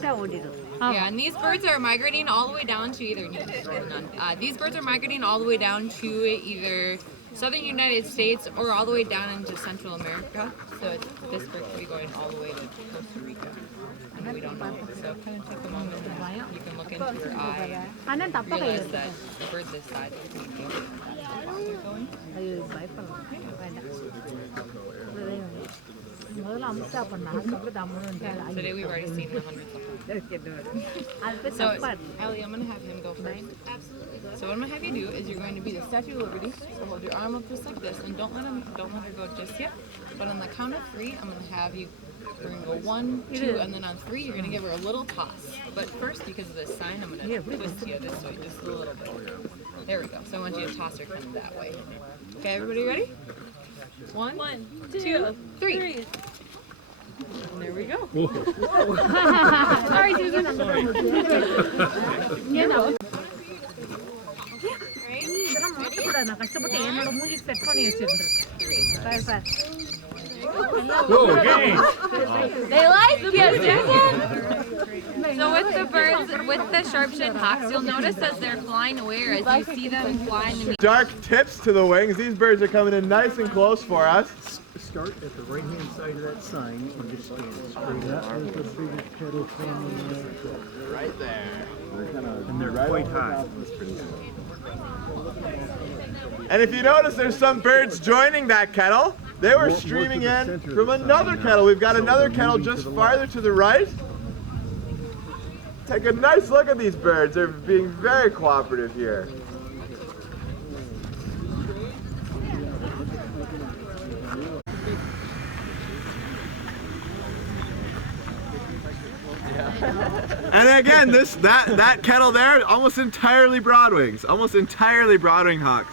Yeah, and these birds are migrating all the way down to either these birds are migrating all the way down to either southern United States or all the way down into Central America. So this bird could be going all the way to Costa Rica. And we don't know. So kind of take a moment and you can look into her eye and realize that the bird this side is going. That's how they're going. Today we've already seen the hundreds of them. So, Ellie, I'm going to have him go first. Absolutely. So what I'm going to have you do is you're going to be the Statue of Liberty. So hold your arm up just like this and don't let her go just yet. But on the count of 3, I'm going to have you, we're going to go 1, 2, and then on 3, you're going to give her a little toss. But first, because of this sign, I'm going to twist you this way, just a little bit. There we go. So I want you to toss her kind of that way. Okay, everybody ready? 1, 2, 3. And there we go. Sorry, Susan. You know. They like you, Susan. So with the birds, with the sharp-shinned hawks, you'll notice as they're flying away, or as you see them flying. Dark tips to the wings. These birds are coming in nice and close for us. Start at the right-hand side of that sign and just stand straight up. Right there. And they're quite high. And if you notice, there's some birds joining that kettle. They were streaming in from another kettle. We've got another kettle just farther to the right. Take a nice look at these birds. They're being very cooperative here. And again, that kettle there, almost entirely broadwings, almost entirely broadwing hawks.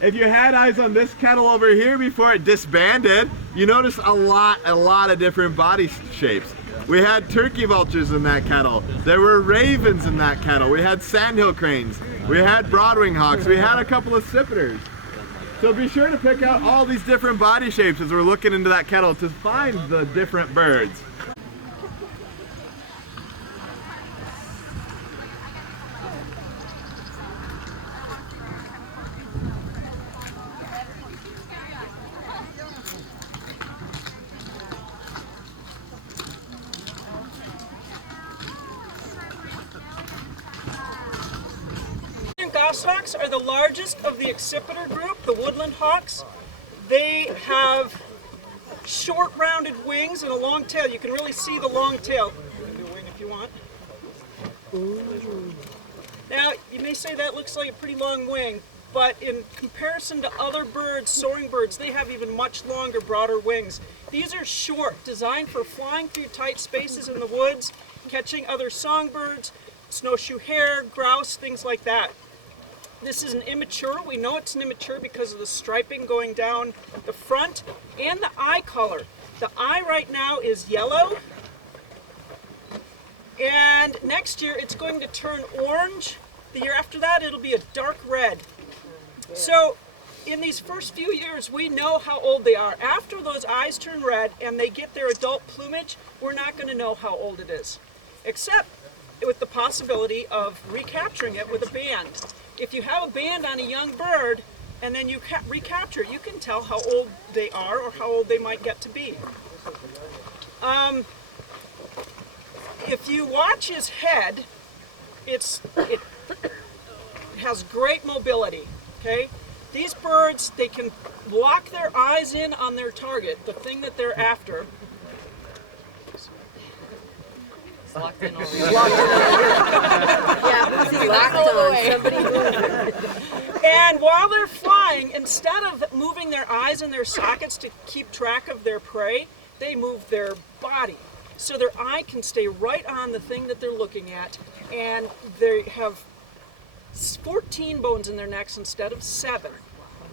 If you had eyes on this kettle over here before it disbanded, you notice a lot of different body shapes. We had turkey vultures in that kettle. There were ravens in that kettle. We had sandhill cranes. We had broadwing hawks. We had a couple of sipiters. So be sure to pick out all these different body shapes as we're looking into that kettle to find the different birds. Goshawks are the largest of the accipiter group, the woodland hawks. They have short rounded wings and a long tail. You can really see the long tail. Do a wing if you want. Ooh. Now, you may say that looks like a pretty long wing, but in comparison to other birds, soaring birds, they have even much longer, broader wings. These are short, designed for flying through tight spaces in the woods, catching other songbirds, snowshoe hare, grouse, things like that. This is an immature. We know it's an immature because of the striping going down the front and the eye color. The eye right now is yellow, and next year it's going to turn orange. The year after that it'll be a dark red. So in these first few years we know how old they are. After those eyes turn red and they get their adult plumage, we're not going to know how old it is, except with the possibility of recapturing it with a band. If you have a band on a young bird and then you recapture it, you can tell how old they are or how old they might get to be. If you watch his head, it has great mobility. Okay, these birds, they can lock their eyes in on their target, the thing that they're after. Locked in already. Yeah, who's he locked on? Somebody move. And while they're flying, instead of moving their eyes in their sockets to keep track of their prey, they move their body. So their eye can stay right on the thing that they're looking at, and they have 14 bones in their necks instead of 7.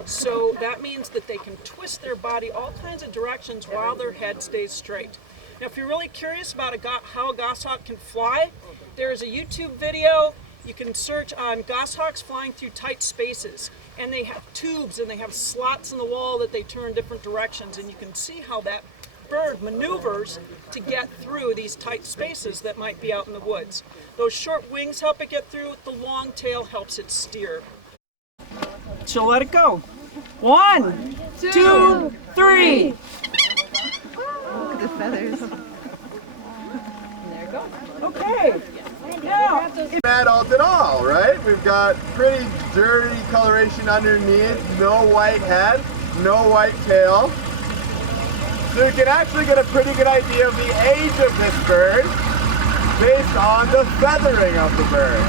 So that means that they can twist their body all kinds of directions while their head stays straight. Now, if you're really curious about how a goshawk can fly, there's a YouTube video. You can search on goshawks flying through tight spaces. And they have tubes and they have slots in the wall that they turn different directions. And you can see how that bird maneuvers to get through these tight spaces that might be out in the woods. Those short wings help it get through, the long tail helps it steer. So let it go. 1, 2, 3. Look at the feathers. There it goes. Okay. Now, Adult at all, right? We've got pretty dirty coloration underneath, no white head, no white tail. So you can actually get a pretty good idea of the age of this bird based on the feathering of the bird.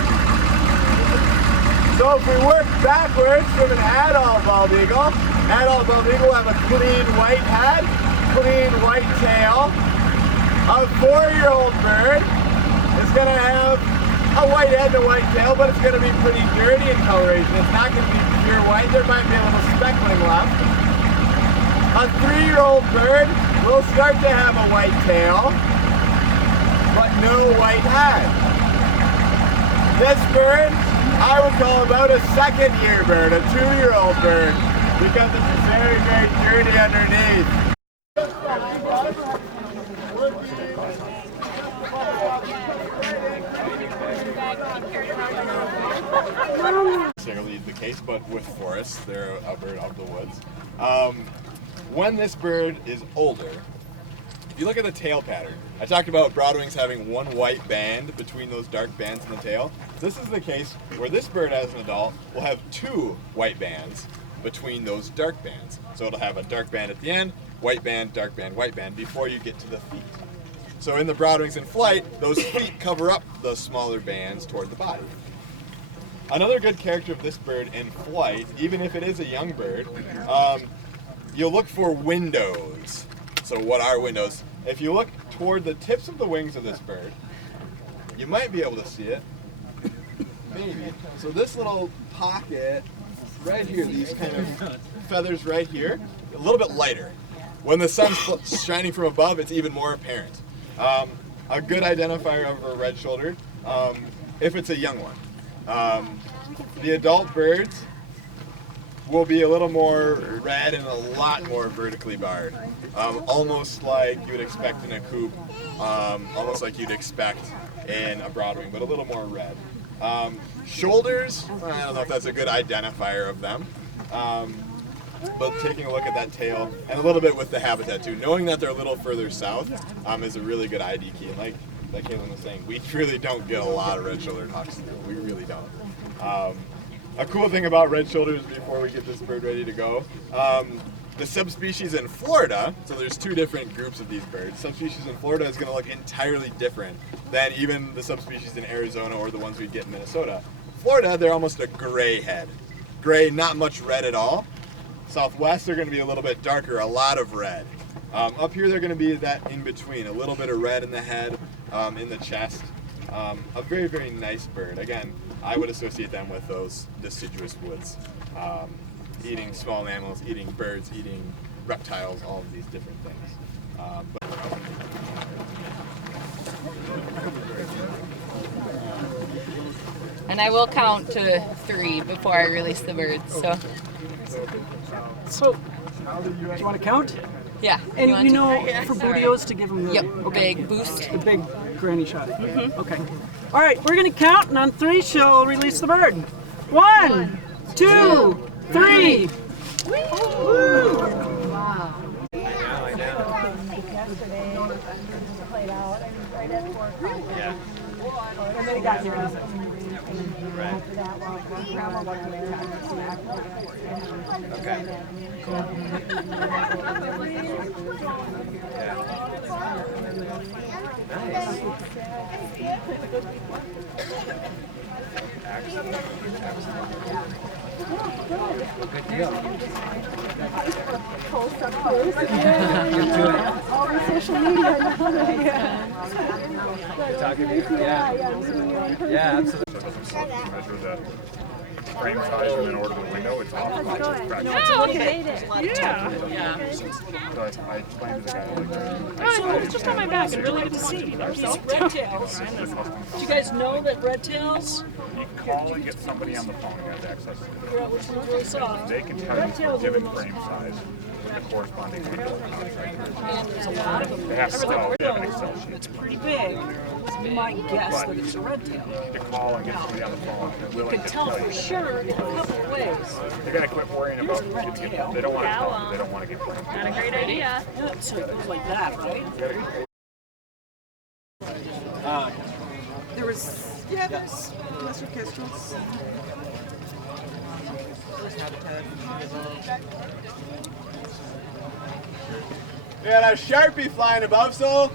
So if we work backwards from an adult bald eagle will have a clean white head, clean white tail. A 4-year-old bird is going to have a white head and a white tail, but it's going to be pretty dirty in coloration. It's not going to be pure white. There might be a little speckling left. A 3-year-old bird will start to have a white tail, but no white head. This bird, I would call about a 2nd-year bird, a 2-year-old bird, because it's very, very dirty underneath. Necessarily the case, but with forests, they're a bird of the woods. When this bird is older, if you look at the tail pattern, I talked about broadwings having one white band between those dark bands in the tail. This is the case where this bird as an adult will have 2 white bands between those dark bands. So it'll have a dark band at the end, white band, dark band, white band before you get to the feet. So in the broadwings in flight, those feet cover up those smaller bands toward the body. Another good character of this bird in flight, even if it is a young bird, you'll look for windows. So what are windows? If you look toward the tips of the wings of this bird, you might be able to see it. Maybe. So this little pocket right here, these kind of feathers right here, a little bit lighter. When the sun's shining from above, it's even more apparent. A good identifier of a red-shouldered, if it's a young one. The adult birds will be a little more red and a lot more vertically barred. Almost like you would expect in a coop, almost like you'd expect in a broadwing, but a little more red. Shoulders, I don't know if that's a good identifier of them. But taking a look at that tail, and a little bit with the habitat too, knowing that they're a little further south is a really good ID key. And like Caitlin was saying, we really don't get a lot of red-shouldered hawks. We really don't. A cool thing about red shoulders before we get this bird ready to go, the subspecies in Florida, so there's 2 different groups of these birds. Subspecies in Florida is going to look entirely different than even the subspecies in Arizona or the ones we get in Minnesota. Florida, they're almost a gray head. Gray, not much red at all. Southwest, they're going to be a little bit darker, a lot of red. Up here, they're going to be that in between, a little bit of red in the head, in the chest. A very, very nice bird. Again, I would associate them with those deciduous woods. Eating small mammals, eating birds, eating reptiles, all of these different things. And I will count to 3 before I release the birds. So, do you want to count? Yeah. And you know, for Bootios to give them the big boost. The big granny shot. Mm-hmm. Okay. All right, we're going to count, and on 3, she'll release the bird. 1, 2, 3. Woo! Wow. Everybody got here. Okay. Good deal. Post up close. All over social media now. Talking to you. Yeah, absolutely. Measure the frame size and then order the window. It's all Okay. Yeah. So I explained to the guy like Oh, it's just on my back. It's really good to see. These red tails. Do you guys know that red tails? you call and get somebody on the phone who has access to the Figure out which one's really soft. They can tell you a given frame size with the corresponding window. And there's a lot of them. They have Excel. They have an Excel So sheet. it's pretty big. You might guess that it's a red tail. To call and get somebody on the phone. They're You willing can to tell tell for you. sure in a couple of ways. They're gonna quit worrying about Here's a red getting tail. They don't want to tell them. They don't want to get blamed. Not a great idea. Yeah, so it goes like that, right? There's lesser kestrels. There's habitat. We had our Sharpie flying above, so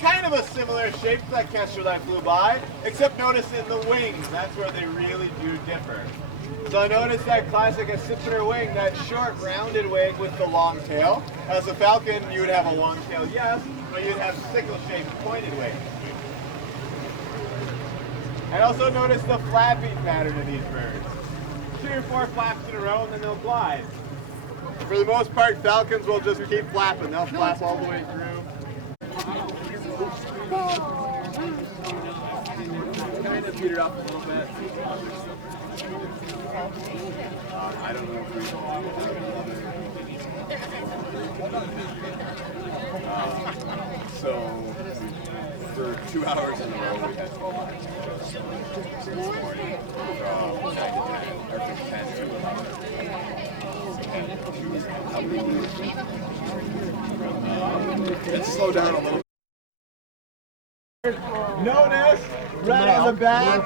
kind of a similar shape to that kestrel that flew by, except notice in the wings, that's where they really do differ. So notice that classic accipiter wing, that short rounded wing with the long tail. As a falcon, you would have a long tail, yes, but you'd have sickle-shaped pointed wings. And also notice the flapping pattern of these birds. 3 or 4 flaps in a row and then they'll glide. For the most part, falcons will just keep flapping. They'll flap all the way through. Kind of petered up a little bit. I don't know if we so for 2 hours in a row we had 12 hours this morning from 9 to 10 or from 10 to 11. Let's slow down a little. Notice right on the back,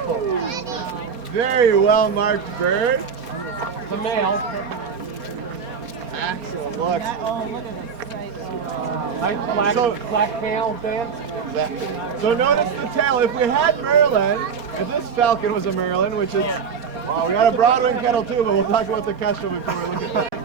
very well marked bird. The male. Excellent look. Nice black tail band. So notice the tail. If we had Merlin, if this falcon was a Merlin, which is, well, we got a Broadwing kettle too, but we'll talk about the kestrel before we look at that.